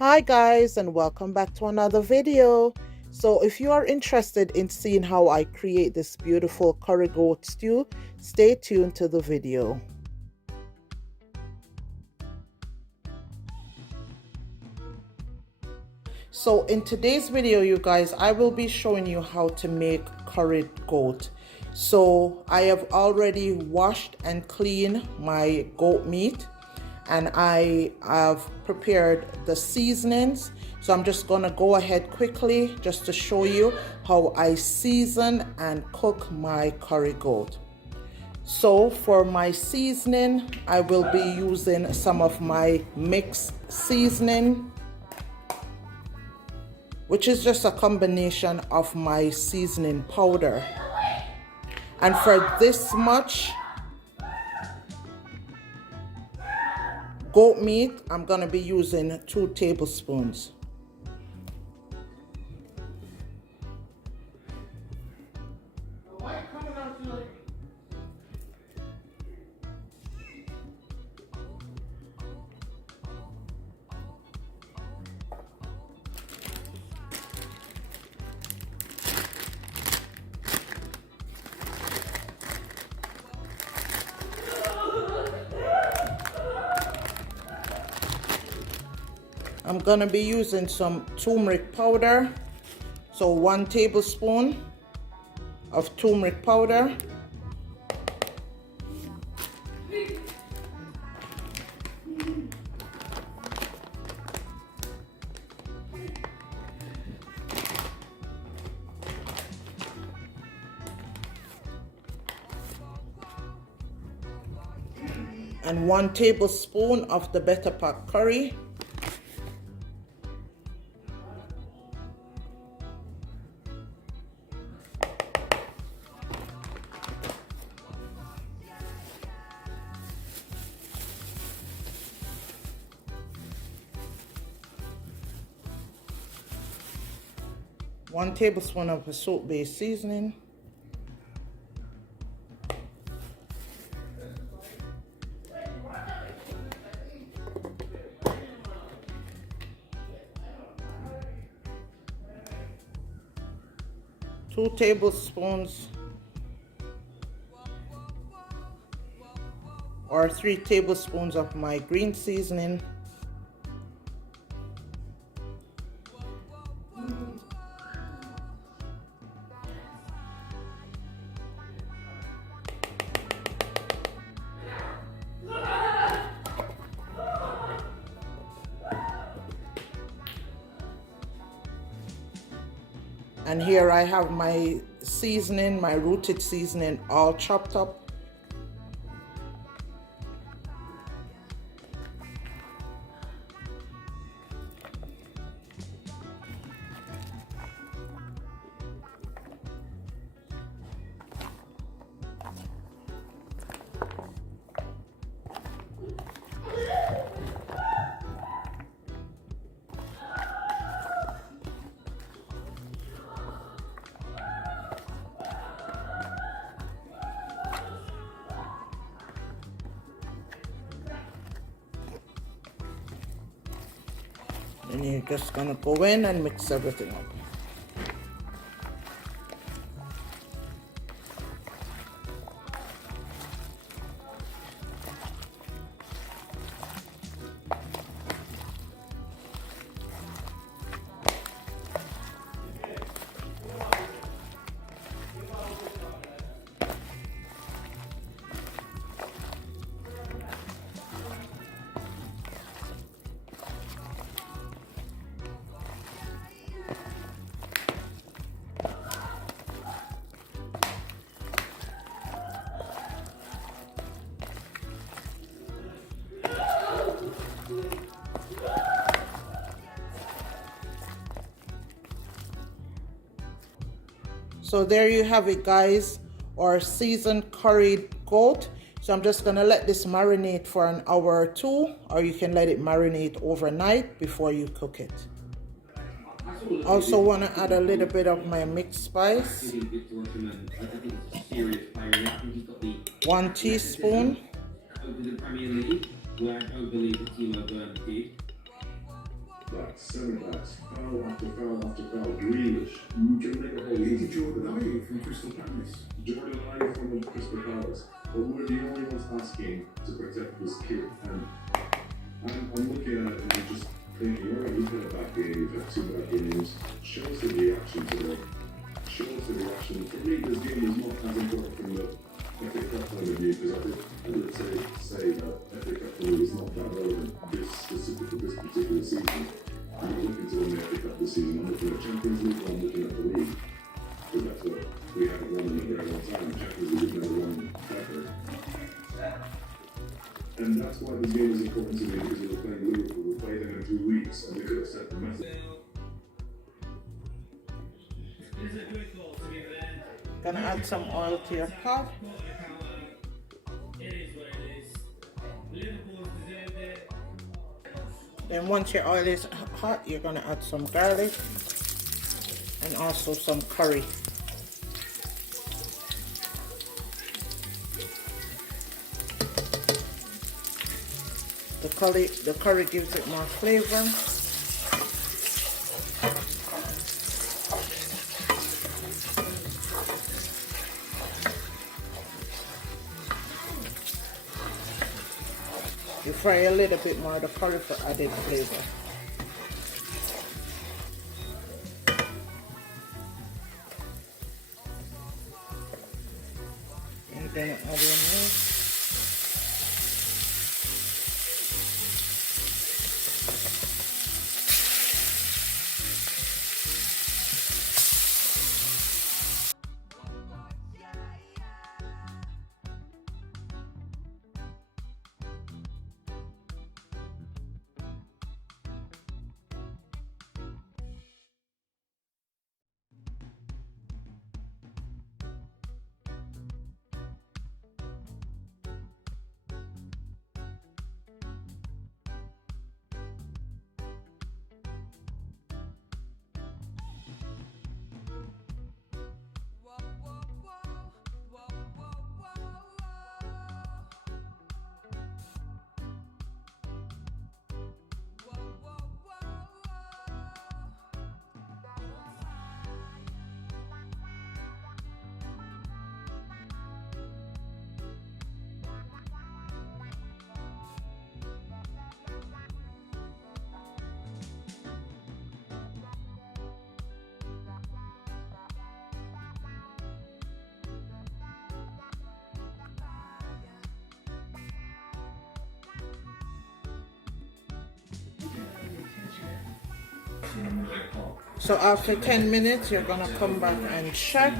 Hi guys, and welcome back to another video. So if you are interested in seeing how I create this beautiful curry goat stew, stay tuned to the video. So in today's video, you guys, I will be showing you how to make curried goat. So I have already washed and cleaned my goat meat, and I have prepared the seasonings. So I'm just gonna go ahead quickly just to show you how I season and cook my curry goat. So for my seasoning, I will be using some of my mixed seasoning, which is just a combination of my seasoning powder. And for this much goat meat, I'm gonna be using 2 tablespoons. I'm gonna be using some turmeric powder. So 1 tablespoon of turmeric powder. And 1 tablespoon of the better pot curry. One tablespoon of the soap-based seasoning. Two tablespoons or 3 tablespoons of my green seasoning. And here I have my seasoning, my rooted seasoning, all chopped up. And you're just gonna go in and mix everything up. So there you have it, guys, our seasoned curried goat. So I'm just gonna let this marinate for an hour or 2, or you can let it marinate overnight before you cook it. Also want to add a little bit of my mixed spice. 1 teaspoon. back, centre backs, foul after foul after foul. Grealish, you can make a whole easy. Jordan Ayew from Crystal Palace. Jordan Ayew from Crystal Palace. But we're the only ones asking to protect this kid. And I'm looking at it and just thinking, all right, we've had a bad game, we've had 2 bad games. Show us the reaction today. Show us the reaction. For me, this game is not as important from the FA Cup point of view, because I would say that FA Cup for me is not that relevant for this particular season. I'm not looking to win the FA Cup this season. I'm looking at Champions League, or I'm looking at the league. Because that's what we haven't won in a very long time. Champions League has never won ever. And that's why this game is important to me, because we were playing Liverpool. We played them in 2 weeks, and we could have sent the message. Gonna add some oil to your pot. Then once your oil is hot, you're gonna add some garlic and also some curry. The curry gives it more flavor. You fry a little bit more of the curry for added flavor. And then add your milk. So after 10 minutes, you're gonna come back and check.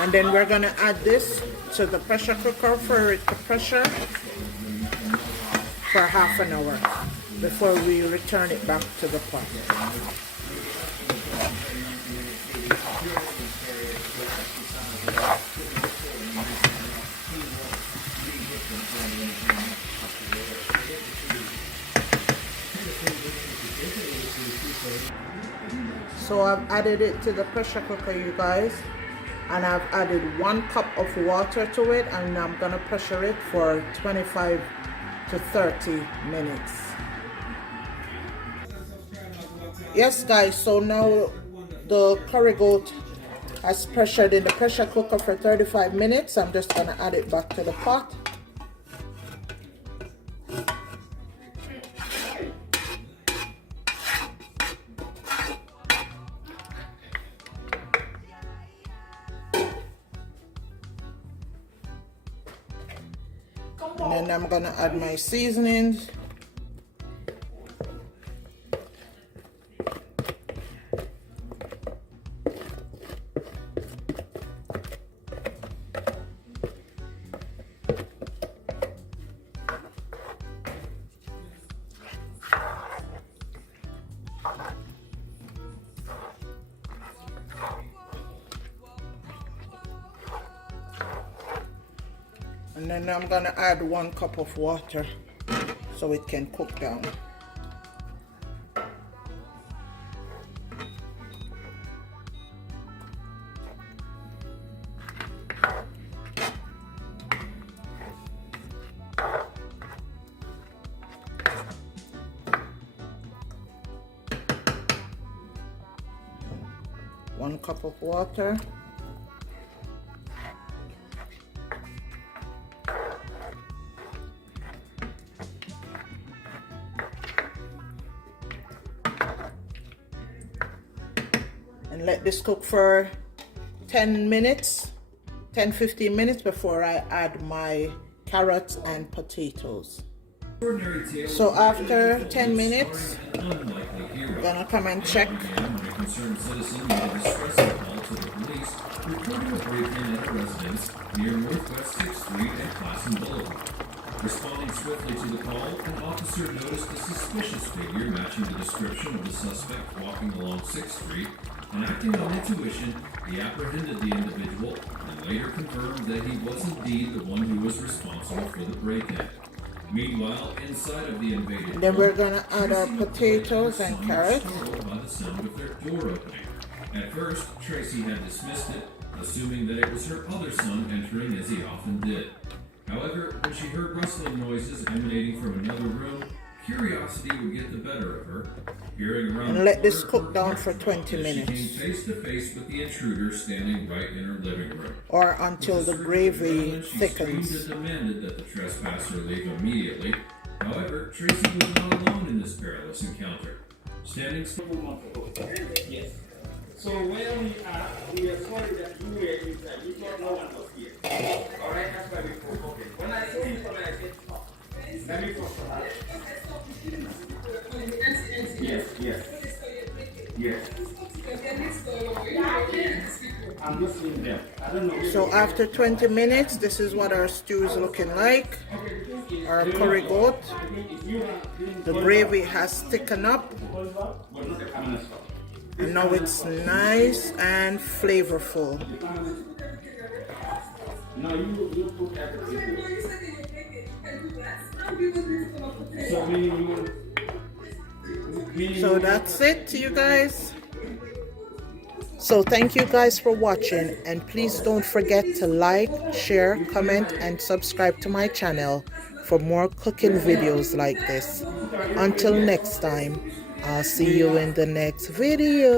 And then we're gonna add this to the pressure cooker for it to pressure for half an hour before we return it back to the pot. So I've added it to the pressure cooker, you guys, and I've added 1 cup of water to it, and I'm gonna pressure it for 25 to 30 minutes. Yes guys, so now the curry goat has pressured in the pressure cooker for 35 minutes. I'm just gonna add it back to the pot. And then I'm gonna add my seasonings. And then I'm gonna add 1 cup of water so it can cook down. cup of water. And let this cook for 10 minutes, 10-15 minutes before I add my carrots and potatoes. So after 10 minutes, I'm gonna come and check. Responding swiftly to the call, an officer noticed a suspicious figure matching the description of the suspect walking along 6th Street, and acting on intuition, he apprehended the individual and later confirmed that he was indeed the one who was responsible for the break-in. Meanwhile, inside of the invaded Then we're home, gonna add our Tracy potatoes and was carrots. startled by the sound of their door opening. At first, Tracy had dismissed it, assuming that it was her other son entering as he often did. However, when she heard rustling noises emanating from another room, curiosity would get the better of her. Peering around And the let this corner cook down of for her 20 apartment, minutes. She came face to face with the intruder standing right in her living room. Or until the gravy She thickens. screamed and demanded that the trespasser leave immediately. However, Tracy was not alone in this perilous encounter. Standing still. Yes. So when we are sorry that you were inside. We thought no one was here. All right, that's why we provoked it. When I saw you come, I said, stop. Let me talk to her. Yes, yes. Yes. I'm just seeing them. I don't know. So after 20 minutes, this is what our stew is looking like. Our curry goat. The gravy has thickened up. And now it's nice and flavorful. No, you put everything. So that's it, you guys. So thank you guys for watching, and please don't forget to like, share, comment, and subscribe to my channel for more cooking videos like this. Until next time, I'll see you in the next video.